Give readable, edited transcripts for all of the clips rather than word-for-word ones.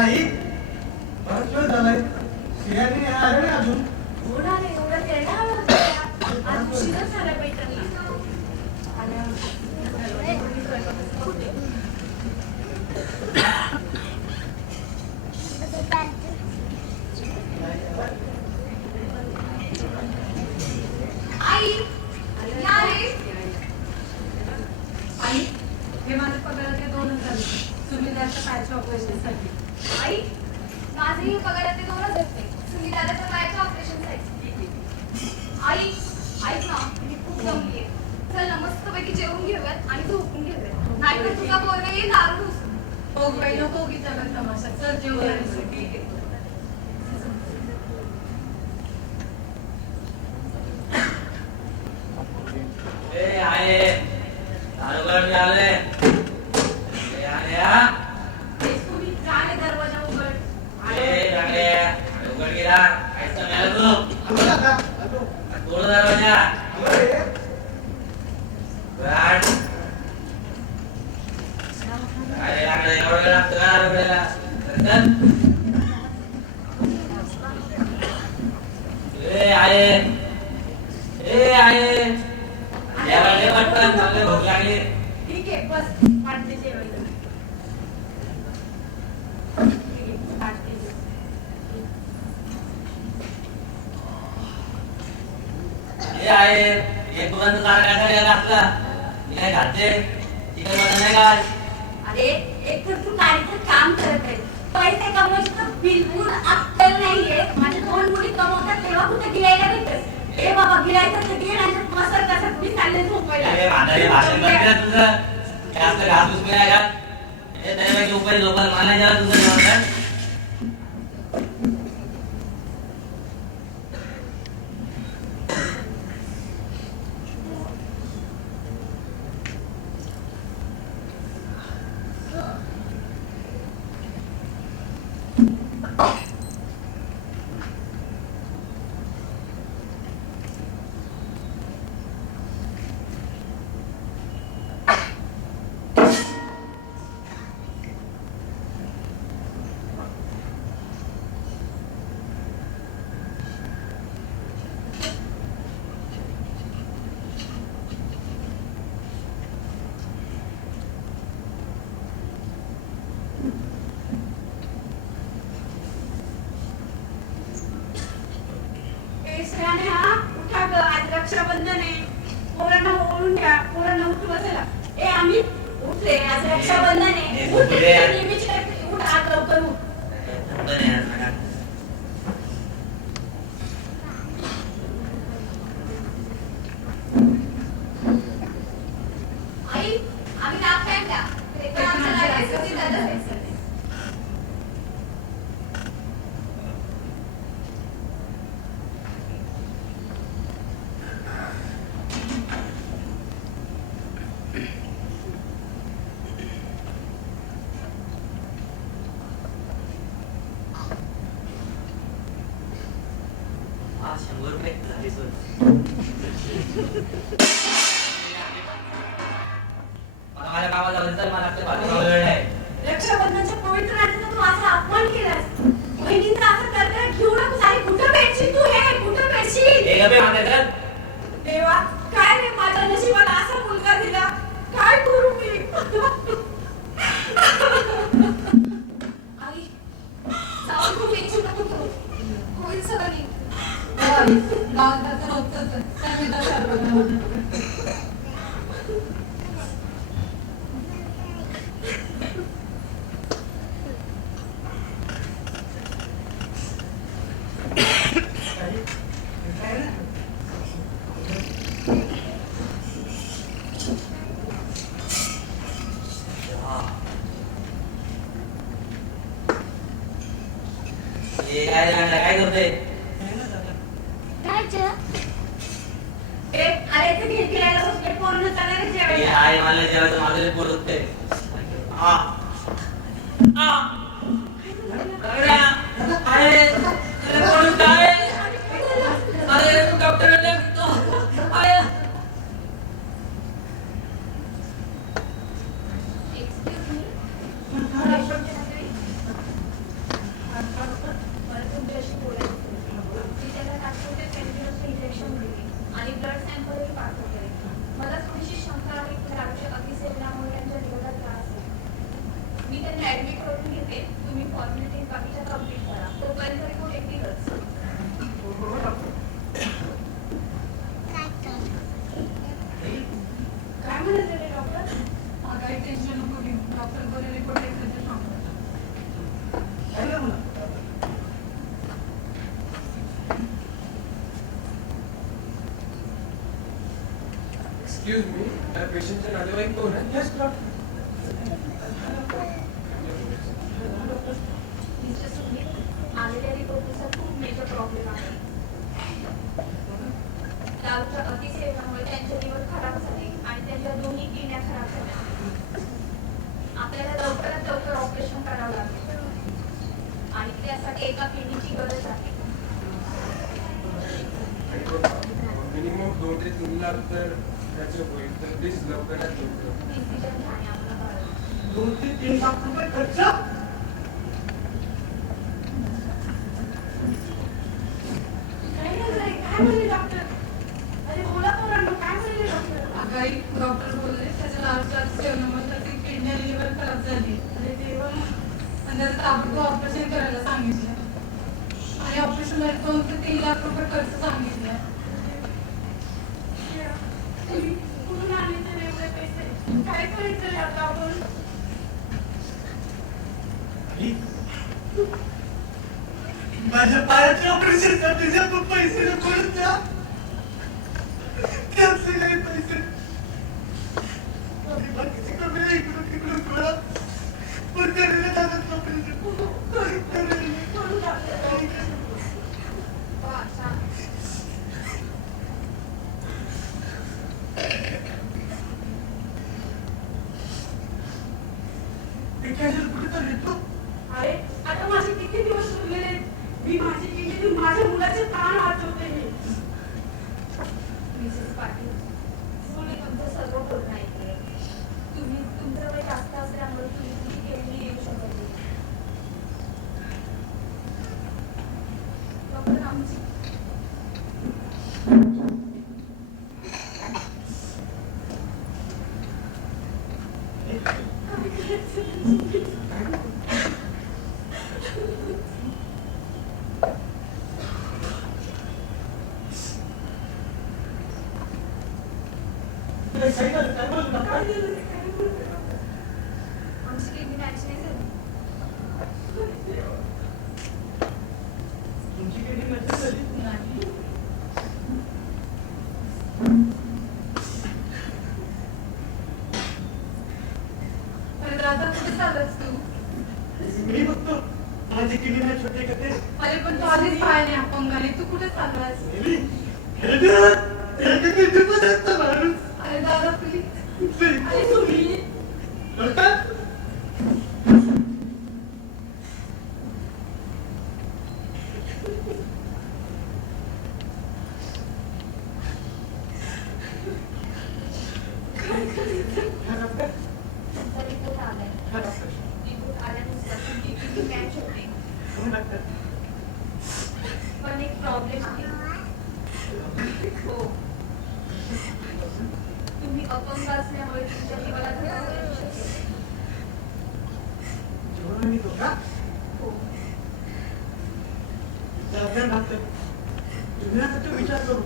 आई बराच वेळ झालाय श्रेयाने आले नाही अजून. होणार आहे एवढं केलं आज उशीरच झाला बाई त्यांना. आई या रे. आई हे माझे पगाराचे 2,000 सुविधाच्या पायाच्या ऑपरेशनसाठी. आई माझेही पगाराचे 2,000 असते सुनीताच्या पायाच्या ऑपरेशनसाठी. आई ऐक ना मी खूप दमलीये. चल ना मस्तपैकी जेवून घेऊयात आणि झोपून घेऊयात. नाहीतर तुझा पोरगा येईल दारू ढोसून. हो बाई नको उगीचा गं तमाशा. चल जेवून घे. ठीक आहे. तुम्ही जाणे दरवाजा उघड. ठीक आहे बस वाटते जेवायला. ठीक आहे वाटते अरे एक तर तू गाडीचं काम करत आहे. पैसे कमवायची तर बिलकुल अक्कल नाहीये. माझ्या 2 मुली कमवतात तेव्हा कुठे गिरायला भेटत. ए बाबा गिरायचं तर गिर आणि मसर कसं तुम्ही चालले झोपायला. उठा ग आज रक्षाबंधन आहे. पोरांना ओळून घ्या. पोरांना उठवा चला. ए आम्ही उठले आज रक्षाबंधन आहे. उठ नेहमीची काय उठ आज लवकर उठ. आई आम्ही नाक काढला. ते पण आमच्या लागायचं की दादा जायचं. रक्षाबंधनच्या पवित्र रात्रीत तू असा अपमान केलास. बहिणींचा असं करता घेऊ नकोस. आणि कुठं भेटशील तू हे कुठं भेटशील. देवा काय रे माझ्या नशिबाला असा मुलगा दिला. काय करू मी. आई जाऊ खूप इच्छुक नको करू. होईल सगळं नीट. काय करते. अरे ते गिरायला बसले. पूर्ण चालले जेवायला. मला जेवायचं माझं पोट दुखते. मी त्यांना ऍडमिट करून घेते. तुम्ही फॉर्मॅलिटी बाकीच्या कम्प्लीट करा. तोपर्यंत रिपोर्ट येतीलच. हो डॉक्टर. काय म्हणाले रे डॉक्टर? काही टेन्शन नको घेऊ. डॉक्टर बोलले रिपोर्ट येईल ते सांगतो. काय नाही म्हणा. एक्सक्यूज मी, त्या पेशंटचे नातेवाईक कोण आहे? Yes doctor. मिस्टर सुमित, आलेल्या रिपोर्टचा खूप मेजर प्रॉब्लेम आहे. दारूच्या अतिसेवनामुळे त्यांचे लिव्हर खराब झाले आणि त्यांच्या दोन्ही किडन्या खराब झाल्या. आपल्याला लवकरात लवकर ऑपरेशन करावं लागेल आणि त्यासाठी एका किडनीची गरज आहे. मिनिमम 2 ते 3 लाख तर त्याचे होईल, तर प्लीज लवकरात लवकर. डिसिजन घ्या आणि आम्हाला कळवा. 2 ते 3 लाख रुपये खर्च. काय म्हणले डॉक्टर? अरे बोला पोरांनो, काय म्हणले डॉक्टर? अगाई डॉक्टर बोलले त्याच्या दारूच्या सेवनामुळे त्याची किडनी आणि लिव्हर खराब झाली. अरे देवा. आणि त्याचं ताबडतोब ऑपरेशन करायला सांगितलं. आणि ऑपरेशनला 2 ते 3 लाख रुपये खर्च सांगितले. कुठून आणले तर एवढे पैसे? काय करायचं रे आता आपण? आई, माझ्या पायाचे ऑपरेशन साठी जे पैसे नको द्या. त्याचे काही पैसे आणि बाकीचे कमी आहे. इकडून तिकडून गोळा पण करायला जातात ऑपरेशन. करू डॉक्टर. वा, छान. ते कॅशर कुठे चालले तू? अरे आता माझे किती दिवस उरलेले आहेत? मी माझी किती माझ्या मुलाचे प्राण वाचवते मी. मिसेस पाटील, मी तुमचं सर्व बोलणं ऐकलंय. तुम्ही तुमचं वय जास्त असल्यामुळे तुम्ही तुमची केली येऊ शकत नाही. डॉक्टर आमची काय झालं? काय बोलू नका. आमची किडनी मॅच नाही झाली. तुमची किडनी मॅच झाली? नाही. अरे दादा कुठे चाललास तू? मी बघतो माझी किडनी मॅच होते का ते. अरे पण तू आधीच पाहिजे अपंगाने. तू कुठे चाललास? अरे दादा प्लीज. अरे तुम्ही तुमचा रिपोर्ट आलाय. रिपोर्ट आल्यानुसार तुमची किडनी मॅच होते. पण एक प्रॉब्लेम आहे. हो, तुम्ही अपंग असल्यामुळे तुमच्या जीवाला धोका होऊ शकेल. हो, विचार करू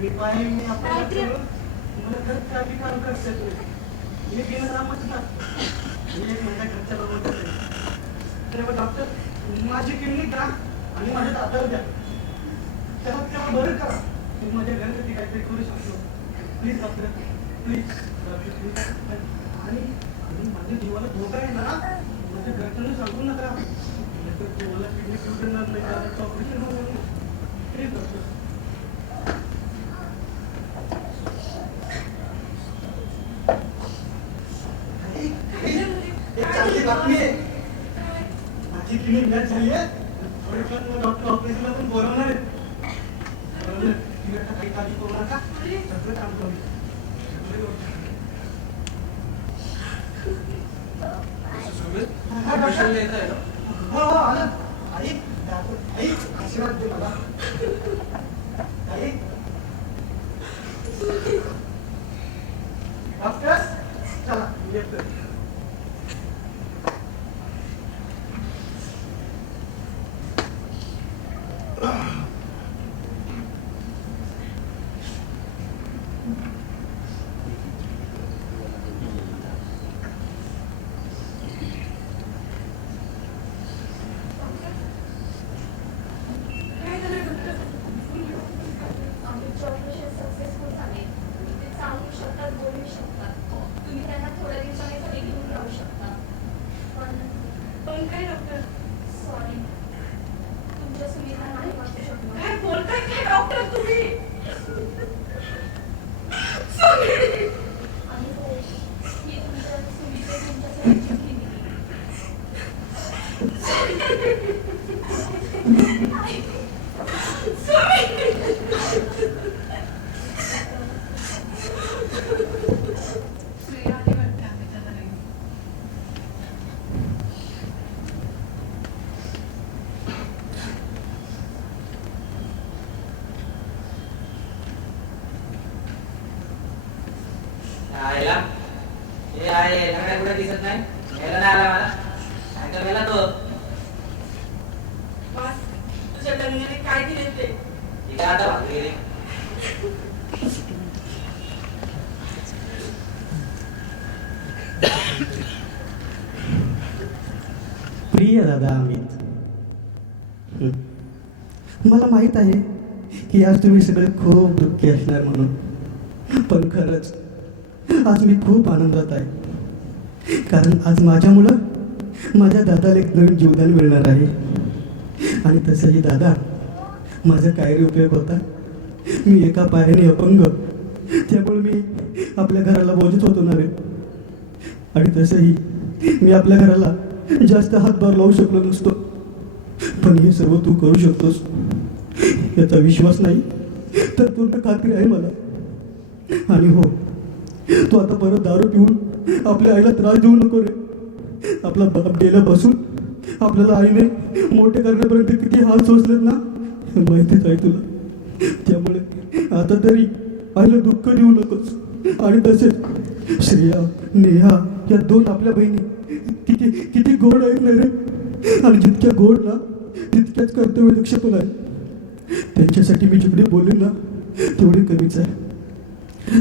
मी पाहिजे मी आपण मला खर्च आधी काम करते मी गेलं कामच ना मी एक महिना घरच्या बरोबर करते तर मग डॉक्टर माझी किडनी द्या आणि माझ्या दादाला द्या तेव्हा बरं करा मी माझ्या घरासाठी काहीतरी करू शकतो प्लीज डॉक्टर प्लीज आणि माझ्या जीवाला धोका आहे ना माझ्या घरच्यांना सांगू नका तुम्हाला किडनी फिल्टर नाही ऑपरेशन होऊन प्लीज डॉक्टर एक चांगली बातमी आहे माझी किडनी मॅच झाली आहे थोडीफार डॉक्टर ऑपरेशनला पण बोलवणार आहेत तुम्ही आता काही काळजी करू नका सगळं काम करू ऑपरेशनला येत आहे ना? हो हो आलं आई आई आशीर्वाद दे मला आई डॉक्टर चला येतोय पण काय डॉक्टर? सॉरी, तुमच्या सुविधा नाही वाचू शकलो. काय बोलताय काय डॉक्टर तुम्ही? सॉरी. आणि हो, ही तुमच्या सुविधे तुमच्यासाठी चिठ्ठी दिली. श्रेया आली वाटते आम्ही त्याला नाही. आयला हे आहे लग्न कुठे दिसत नाही. मेला नाही आला मला. काय तर मेला तो. बस, तुझ्या लग्नाने काय दिले ते? ठीक आहे आता भाकरी गेली. प्रिय दादा अमित, मला माहित आहे की आज तुम्ही सगळे खूप दुःखी असणार म्हणून, पण खरंच आज मी खूप आनंदात आहे. कारण आज माझ्यामुळं माझ्या दादाला एक नवीन जीवदान मिळणार आहे. आणि तसंही दादा, माझा काय रे उपयोग होता? मी एका पायाने अपंग, त्यामुळे मी आपल्या घराला बोजच होतो ना रे. आणि तसंही मी आपल्या घराला जास्त हातभार लावू शकलो नसतो. पण हे सर्व तू करू शकतोस याचा विश्वास नाही तर पूर्ण खात्री आहे मला. आणि हो, तू आता परत दारू पिऊन आपल्या आईला त्रास देऊ नको रे. आपला बाप गेला बसून आपल्याला आईने मोठे करण्यापर्यंत किती हाल सोसलेत ना, माहितीच आहे तुला. त्यामुळे आता तरी आईला दुःख देऊ नकोस. आणि तसेच श्रेया, नेहा या दोन आपल्या बहिणी किती किती गोड आहेत ना रे. आणि जितक्या गोड ना तितक्याच कर्तव्यदक्ष पण आहे. त्यांच्यासाठी मी जेवढे बोलले ना तेवढे कमीच आहे.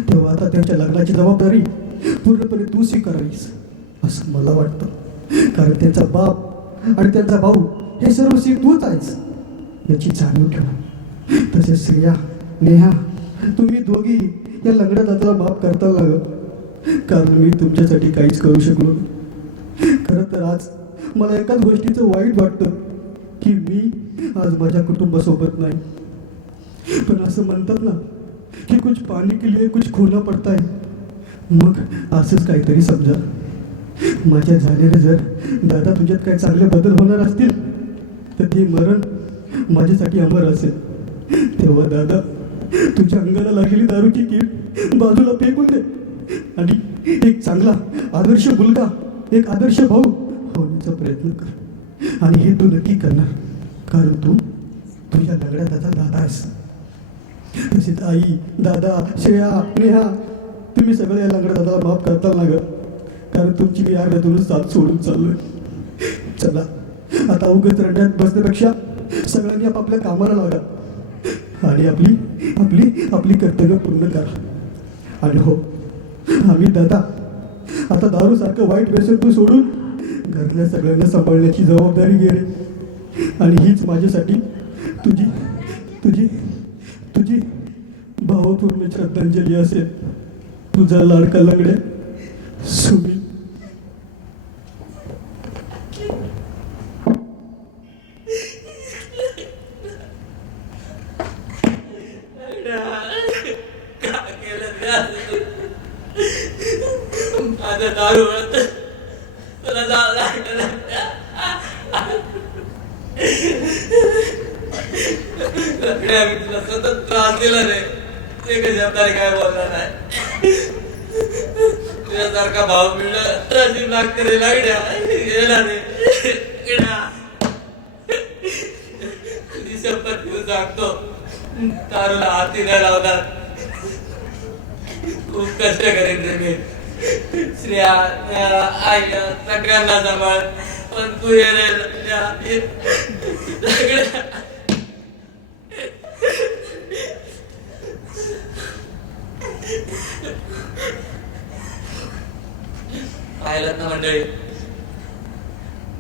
तेव्हा आता त्यांच्या लग्नाची जबाबदारी पूर्णपणे तू स्वीकारावीस असं मला वाटतं. कारण त्यांचा बाप आणि त्यांचा भाऊ हे सर्व तूच आहेस याची जाणीव ठेव. तसेच श्रेया, नेहा, तुम्ही दोघी या लंगड्या दादाला माफ करता लागत. कारण मी तुमच्यासाठी काहीच करू शकलो नाही. खरं तर आज मला एकाच गोष्टीचं वाईट वाटतं की मी आज माझ्या कुटुंबासोबत नाही. पण असं म्हणतात ना की कुछ पाने के लिए कुछ खोना पडता है. मग असंच काहीतरी समजा. माझ्या झालेले जर दादा तुझ्यात काही चांगले बदल होणार असतील तर ते मरण माझ्यासाठी अमर असेल. तेव्हा दादा, तुझ्या अंगाला लागलेली दारूची कीड बाजूला फेकून दे आणि एक चांगला आदर्श मुलगा, एक आदर्श भाऊ होण्याचा प्रयत्न कर. आणि हे तू नक्की करणार, कारण तू तुझ्या लग्नात दादा दादा आहेस. तसेच आई, दादा, श्रेया, नेहा, तुम्ही सगळे या लंगड्या दादाला माफ करताल ना ग. कारण तुमची मी अर्ध्यातूनच साथ सोडून चाललोय. चला आता उगाच रंड्यात बसण्यापेक्षा सगळ्यांनी आपापल्या कामाला लागा आणि आपली आपली आपली कर्तव्य पूर्ण करा. आणि हो, आम्ही दादा आता दारूसारखं वाईट व्यसन तू सोडून घरातल्या सगळ्यांना सांभाळण्याची जबाबदारी घे रे. आणि हीच माझ्यासाठी तुझी तुझी तुझी भावपूर्ण श्रद्धांजली असेल. तुझा लाडका लंगड्या सुनील. माझं दारू तुला मी तुला सतत त्रास दिला रे. एक शब्दाने काय बोलणार नाही. तुझ्यासारखा भाव मिळणं नशीब लागते रे. लागड्या गेला रे. तुझी शपथ घेऊन सांगतो, दारूला हाती नाही लावणार. खूप कष्ट करेन रे मी. श्रेया, आई, सगळ्यांना सांभाळ. पण तू ये रे. पाहिलं ना मंडळी,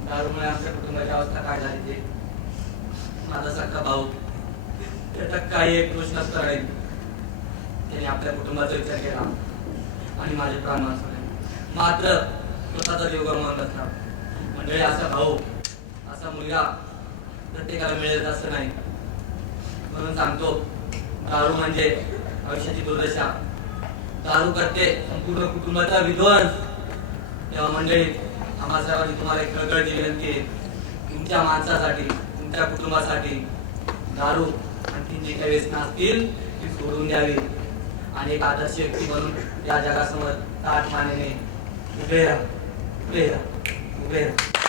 दारूमुळे आमच्या कुटुंबाची अवस्था काय झाली ते. माझा सख्खा भाऊ त्याचा काही एक दोष नसतो राहील. त्याने आपल्या कुटुंबाचा विचार केला आणि माझे प्राण वाचवले. मात्र स्वतःचा जीव गमावून बसला. मंडळी, असा भाऊ, असा मुलगा प्रत्येकाला मिळेल असं नाही. म्हणून सांगतो, दारू म्हणजे आयुष्याची दुर्दशा. दारू करते संपूर्ण कुटुंबाचा विध्वंस. तेव्हा मंडळी, आम्हा सर्वांनी तुम्हाला एक कळकळीची विनंती आहे, तुमच्या माणसासाठी, तुमच्या कुटुंबासाठी दारू आणखी जी काही व्यसनं असतील ती सोडून द्यावी आणि एक आदर्श व्यक्ती म्हणून या जगासमोर ताठ मानेने उभे राहा, उभे राहा, उभे राहा.